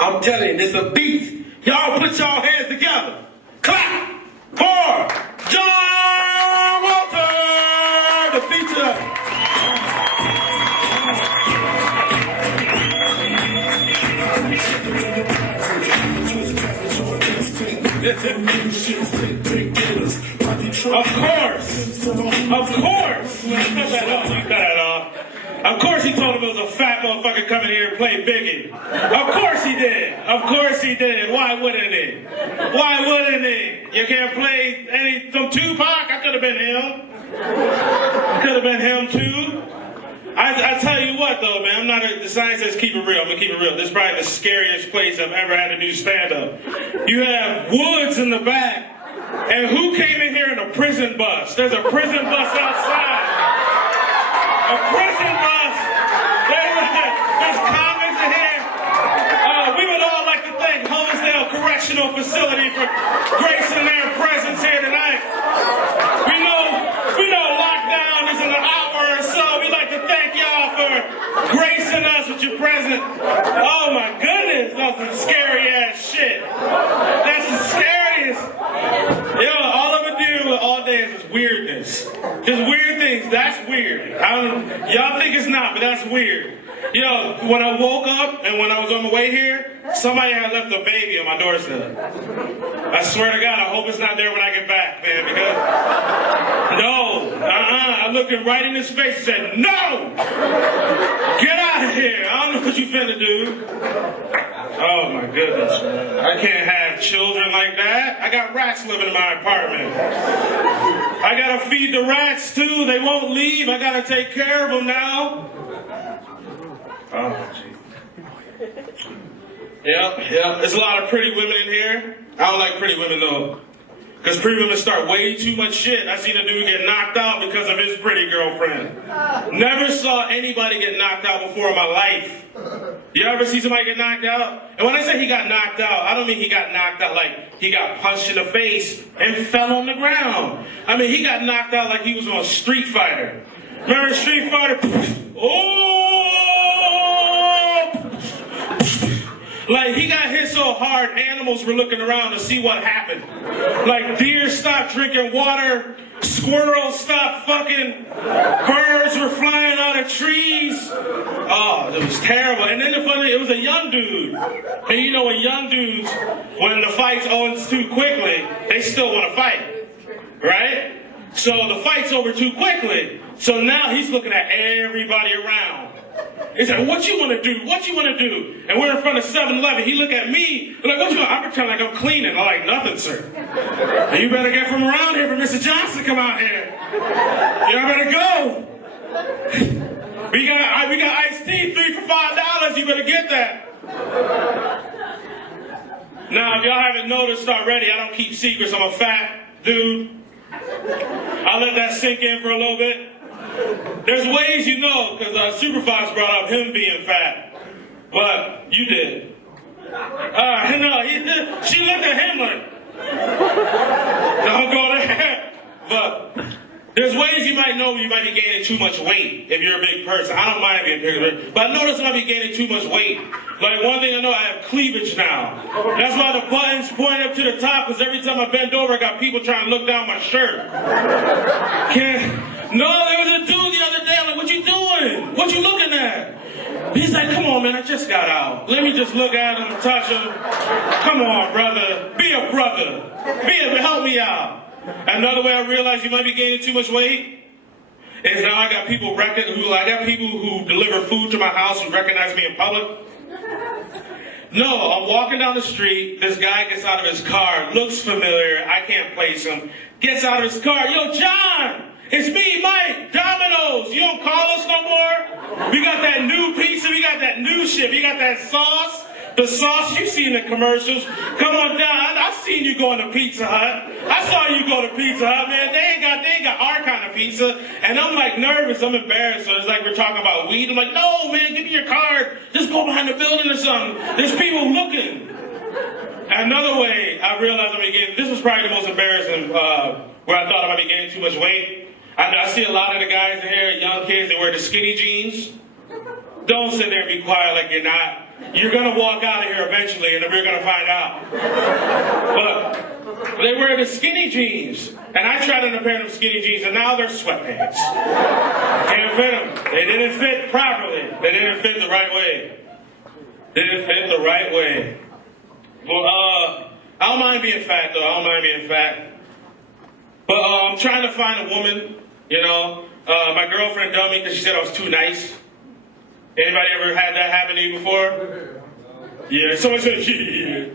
I'm telling you, this is a beast. Y'all put y'all hands together. Clap for John Walton, the feature. Of course. Of course he told him it was a fat motherfucker coming here and play Biggie. Of course he did. Why wouldn't he? You can't play any from Tupac? I could have been him. Too. I tell you what though, man, the sign says keep it real. I'm gonna keep it real. This is probably the scariest place I've ever had to do stand-up. You have woods in the back. And who came in here in a prison bus? There's a prison bus outside. A prison bus. There's convicts in here. We would all like to thank Honesdale Correctional Facility for gracing their presence here tonight. We know lockdown is in an hour or so. We'd like to thank y'all for gracing us with your presence. Oh my goodness, that's some scary ass shit. That's the scariest. Yo, all I'm gonna do all day is just weirdness. Just weird things. That's weird. Y'all think it's not, but that's weird. Yo, when I woke up and when I was on my way here, somebody had left a baby on my doorstep. I swear to God, I hope it's not there when I get back, man, because I looked him right in his face and said, no! Get out of here! I don't know what you finna do. Oh my goodness, man. I can't have children like that. I got rats living in my apartment. I gotta feed the rats too. They won't leave. I gotta take care of them now. Oh, gee. Yeah. There's a lot of pretty women in here. I don't like pretty women though. Because pretty women start way too much shit. I seen a dude get knocked out because of his pretty girlfriend. Never saw anybody get knocked out before in my life. You ever see somebody get knocked out? And when I say he got knocked out, I don't mean he got knocked out like he got punched in the face and fell on the ground. I mean he got knocked out like he was on Street Fighter. Remember Street Fighter? Oh! Like he got hit so hard, animals were looking around to see what happened. Like deer stopped drinking water, squirrels stopped fucking, birds were flying out of trees. Oh, it was terrible. And then it was a young dude. And you know when young dudes, when the fight's ends too quickly, they still want to fight. Right? So the fight's over too quickly. So now he's looking at everybody around. He said, what you want to do? And we're in front of 7-Eleven. He look at me, like, what you want? I pretend like I'm cleaning. I'm like, nothing, sir. And you better get from around here for Mr. Johnson to come out here. Y'all better go. We got iced tea, 3 for $5. You better get that. Now, if y'all haven't noticed already, I don't keep secrets. I'm a fat dude. I'll let that sink in for a little bit. There's ways you know, because Superfox brought up him being fat. But you did. She looked at him like, don't go there. But there's ways you might know you might be gaining too much weight if you're a big person. I don't mind being bigger, but I notice I might be gaining too much weight. Like one thing I know, I have cleavage now. That's why the buttons point up to the top, because every time I bend over, I got people trying to look down my shirt. No, there was a dude the other day, I'm like, what you doing? What you looking at? He's like, come on, man, I just got out. Let me just look at him, touch him. Come on, brother. Be a brother. Help me out. Another way I realized you might be gaining too much weight is now I got people who deliver food to my house who recognize me in public. No, I'm walking down the street, this guy gets out of his car, looks familiar, I can't place him, gets out of his car, yo, John! It's me, Mike, Domino's. You don't call us no more? We got that new pizza. We got that new shit. We got that sauce. The sauce you see in the commercials. Come on down. I've seen you going to Pizza Hut. I saw you go to Pizza Hut, man. They ain't got our kind of pizza. And I'm like nervous. I'm embarrassed. So it's like we're talking about weed. I'm like, no, man, give me your card. Just go behind the building or something. There's people looking. Another way I realized this was probably the most embarrassing where I thought I might be gaining too much weight. I see a lot of the guys in here, young kids, they wear the skinny jeans. Don't sit there and be quiet like you're not. You're going to walk out of here eventually. eventually, and then we're gonna find out. But they wear the skinny jeans, and I tried on a pair of them skinny jeans, and now they're sweatpants. Can't fit them. They didn't fit properly. They didn't fit the right way. Didn't fit the right way. Well, I don't mind being fat, though. I don't mind being fat. But I'm trying to find a woman, you know. My girlfriend dumped me because she said I was too nice. Anybody ever had that happen to you before? Yeah, someone said, yeah.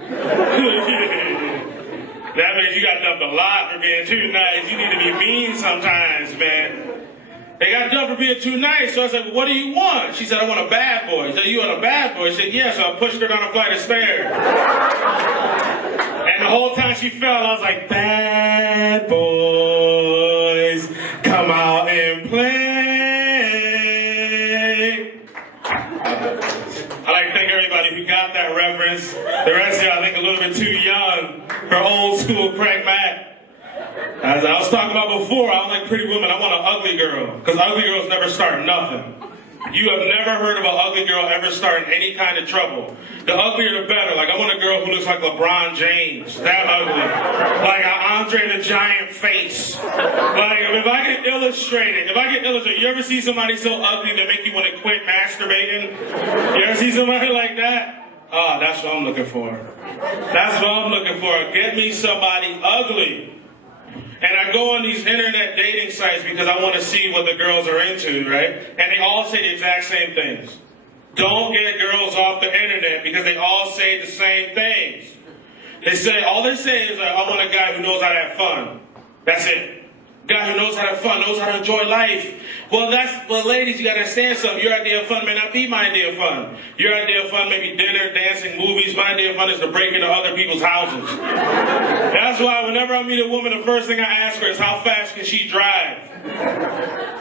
That means you got dumped a lot for being too nice. You need to be mean sometimes, man. They got dumped for being too nice. So I said, well, what do you want? She said, I want a bad boy. I said, you want a bad boy? She said, yeah. So I pushed her down a flight of stairs. And the whole time she fell, I was like, bad boys, come out and play. I like to thank everybody who got that reference. The rest of y'all, I think, a little bit too young for old school crack Mac. As I was talking about before, I don't like pretty women. I want an ugly girl. Because ugly girls never start nothing. You have never heard of an ugly girl ever starting any kind of trouble. The uglier the better. Like, I want a girl who looks like LeBron James. That ugly. Like an Andre the Giant face. Like, if I get illustrated, you ever see somebody so ugly that make you want to quit masturbating? You ever see somebody like that? Oh, that's what I'm looking for. That's what I'm looking for. Get me somebody ugly. And I go on these internet dating sites because I want to see what the girls are into, right? And they all say the exact same things. Don't get girls off the internet because they all say the same things. All they say is, I want a guy who knows how to have fun. That's it. Guy who knows how to have fun, knows how to enjoy life. Well, ladies, you gotta understand something. Your idea of fun may not be my idea of fun. Your idea of fun may be dinner, dancing, movies. My idea of fun is to break into other people's houses. That's why whenever I meet a woman, the first thing I ask her is, how fast can she drive?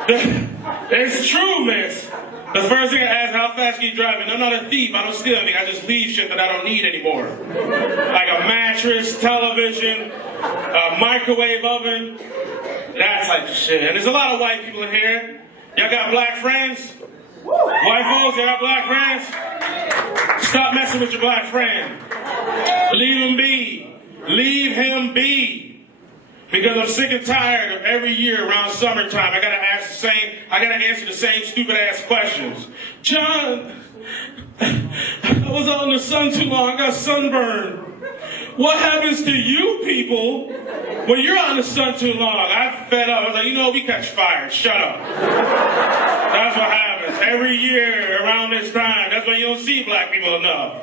It's true, miss. The first thing I ask, how fast can you drive? And I'm not a thief. I don't steal anything. I just leave shit that I don't need anymore. Like a mattress, television, a microwave oven. That's like the shit. And there's a lot of white people in here. Y'all got black friends? White folks, y'all got black friends? Stop messing with your black friend. Leave him be. Leave him be. Because I'm sick and tired of every year around summertime, I gotta answer the same stupid ass questions. John, I was out in the sun too long, I got sunburned. What happens to you people when you're out in the sun too long? I fed up. I was like, we catch fire. Shut up. That's what happens every year around this time. That's why you don't see black people enough.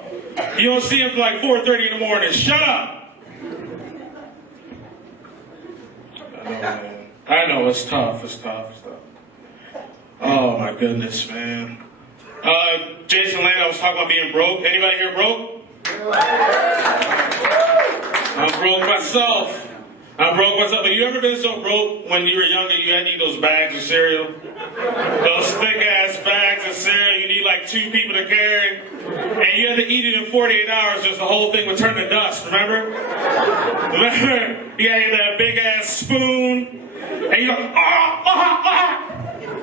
You don't see them till like 4:30 in the morning. Shut up. I know, it's tough. Oh my goodness, man. Jason Lane, I was talking about being broke. Anybody here broke? I'm broke myself. Have you ever been so broke when you were younger you had to eat those bags of cereal? Those thick ass bags of cereal you need like 2 people to carry. And you had to eat it in 48 hours just the whole thing would turn to dust, remember? You had that big ass spoon. And you're like,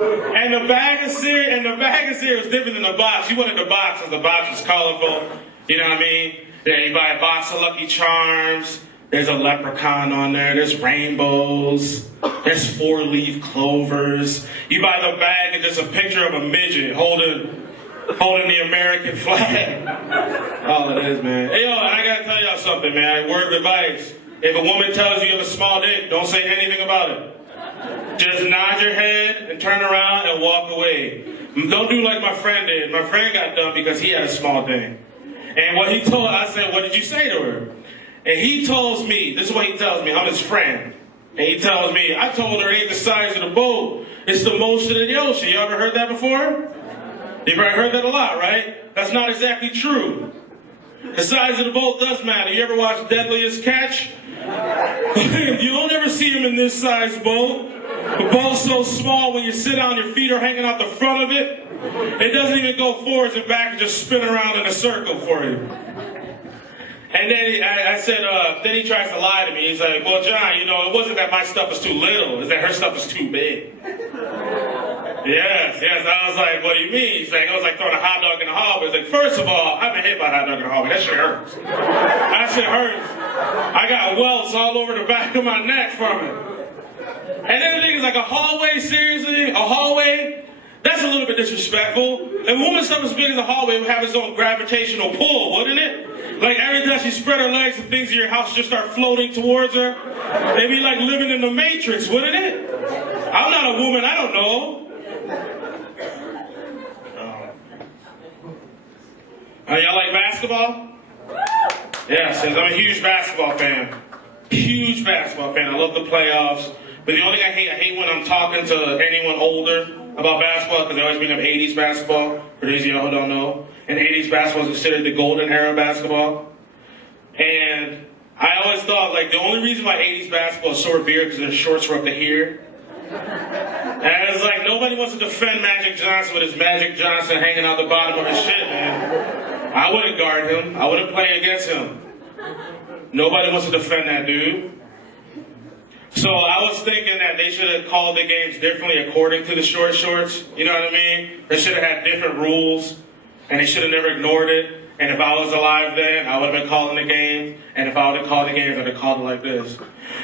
And the bag of cereal was different than the box. You wanted the box because the box was colorful. You know what I mean? Yeah, you buy a box of Lucky Charms. There's a leprechaun on there. There's rainbows. There's 4-leaf clovers. You buy the bag and just a picture of a midget holding the American flag. All it is, man. Hey, yo, and I gotta tell y'all something, man. Word of advice. If a woman tells you you have a small dick, don't say anything about it. Just nod your head and turn around and walk away. Don't do like my friend did. My friend got done because he had a small dick. And I said, what did you say to her? And he tells me, this is what he tells me, I'm his friend. And he tells me, I told her it ain't the size of the boat, it's the motion of the ocean. You ever heard that before? You've probably heard that a lot, right? That's not exactly true. The size of the boat does matter. You ever watch Deadliest Catch? You don't ever see him in this size boat. The boat's so small when you sit down, your feet are hanging out the front of it. It doesn't even go forwards and back and just spin around in a circle for you. And then I said, then he tries to lie to me. He's like, well, John, it wasn't that my stuff was too little. It's that her stuff was too big. Yes. I was like, what do you mean? He's like, I was like throwing a hot dog in the hallway. He's like, first of all, I've been hit by a hot dog in the hallway. That shit hurts. That shit hurts. I got welts all over the back of my neck from it. And then the thing is, like, a hallway, seriously? A hallway? That's a little bit disrespectful. If a woman's stuff as big as a hallway would have its own gravitational pull, wouldn't it? Like, every time she spread her legs, the things in your house just start floating towards her. They'd be like living in the Matrix, wouldn't it? I'm not a woman, I don't know. Y'all like basketball? Yes, I'm a huge basketball fan. Huge basketball fan. I love the playoffs. But the only thing I hate when I'm talking to anyone older about basketball, because they always bring up 80s basketball. For those of y'all who don't know. And 80s basketball is considered the golden era of basketball. And I always thought, like, the only reason why 80s basketball is so revered because their shorts were up to here. And it's like, nobody wants to defend Magic Johnson with his Magic Johnson hanging out the bottom of his shit, man. I wouldn't guard him. I wouldn't play against him. Nobody wants to defend that dude. So I was thinking that they should have called the games differently according to the short shorts. You know what I mean? They should have had different rules, and they should have never ignored it. And if I was alive then, I would have been calling the game. And if I would have called the games, I'd have called it like this.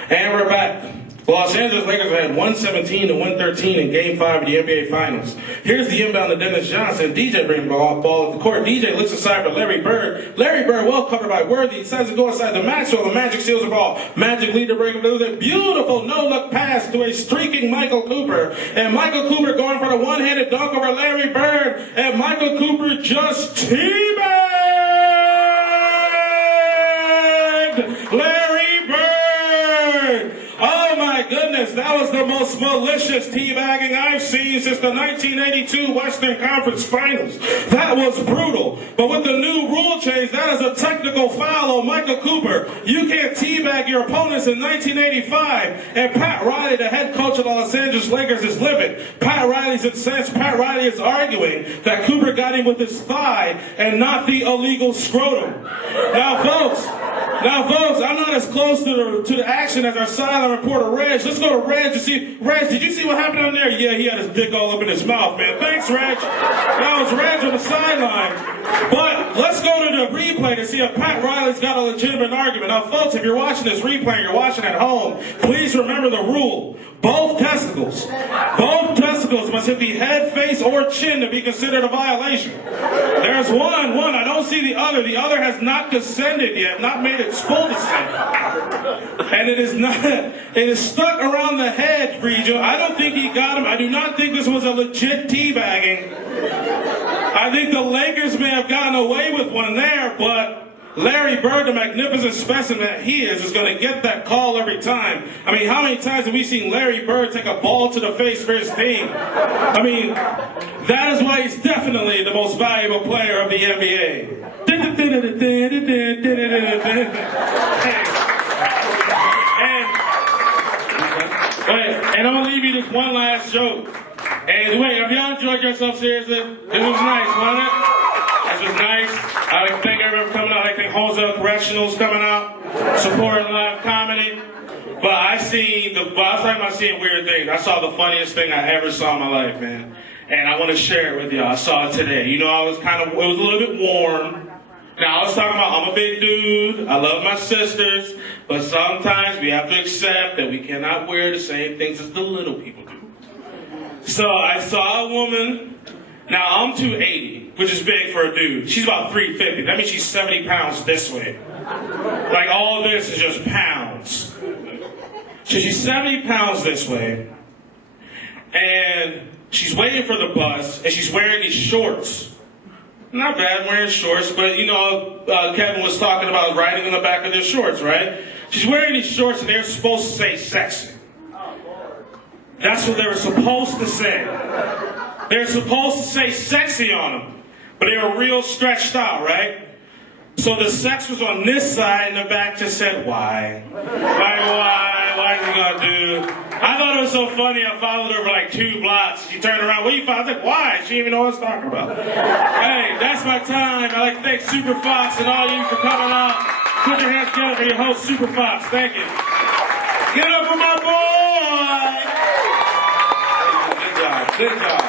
And we're back. Los Angeles Lakers had 117-113 in Game 5 of the NBA Finals. Here's the inbound to Dennis Johnson. DJ bringing the ball up the court. DJ looks aside for Larry Bird. Larry Bird, well covered by Worthy, decides to go inside to Maxwell. The Magic steals the ball. Magic lead to break with a beautiful no-look pass to a streaking Michael Cooper. And Michael Cooper going for the one-handed dunk over Larry Bird. And Michael Cooper just teabagged Larry Bird. Oh my goodness, that was the most malicious teabagging I've seen since the 1982 Western Conference Finals. That was brutal. But with the new rule change, that is a technical foul on Michael Cooper. You can't teabag your opponents in 1985. And Pat Riley, the head coach of the Los Angeles Lakers, is livid. Pat Riley's incensed. Pat Riley is arguing that Cooper got him with his thigh and not the illegal scrotum. Now, folks, I'm not as close to the action as our silent reporter, Reg. Let's go to Reg to see. Reg, did you see what happened down there? Yeah, he had his dick all up in his mouth, man. Thanks, Reg. That was Reg on the sideline. But let's go to the replay to see if Pat Riley's got a legitimate argument. Now, folks, if you're watching this replay and you're watching at home, please remember the rule. Both testicles must hit the head, face, or chin to be considered a violation. There's one. I don't see the other. The other has not descended yet, not made its full descent. And it is stuck around the head region. I don't think he got him. I do not think this was a legit teabagging. I think the Lakers may have gotten away with one there, but Larry Bird, the magnificent specimen that he is going to get that call every time. I mean, how many times have we seen Larry Bird take a ball to the face for his team? I mean, that is why he's definitely the most valuable player of the NBA. And I'm going to leave you this one last joke. And wait, have y'all enjoyed yourself seriously? This was nice, wasn't it? This was nice. I'd like to thank everyone for coming out. I'd like to thank Honesdale Correctional's coming out, supporting live comedy. But I was talking about seeing weird things. I saw the funniest thing I ever saw in my life, man. And I want to share it with y'all. I saw it today. You know, it was a little bit warm. Now, I was talking about, I'm a big dude, I love my sisters, but sometimes we have to accept that we cannot wear the same things as the little people do. So I saw a woman, now I'm 280, which is big for a dude. She's about 350, that means she's 70 pounds this way. Like all this is just pounds. So she's 70 pounds this way, and she's waiting for the bus, and she's wearing these shorts. Not bad wearing shorts, but you know, Kevin was talking about riding in the back of their shorts, right? She's wearing these shorts and they're supposed to say sexy. That's what they were supposed to say. They're supposed to say sexy on them, but they were real stretched out, right? So the sex was on this side and the back just said, why? Like, why? Why is he gonna do? I thought it was so funny, I followed her for like 2 blocks. She turned around, what do you find? I was like, why? She didn't even know what I was talking about. Hey, that's my time. I'd like to thank Superfox and all you for coming out. Put your hands together for your host, Superfox. Thank you. Get up for my boy! Good job. Good job.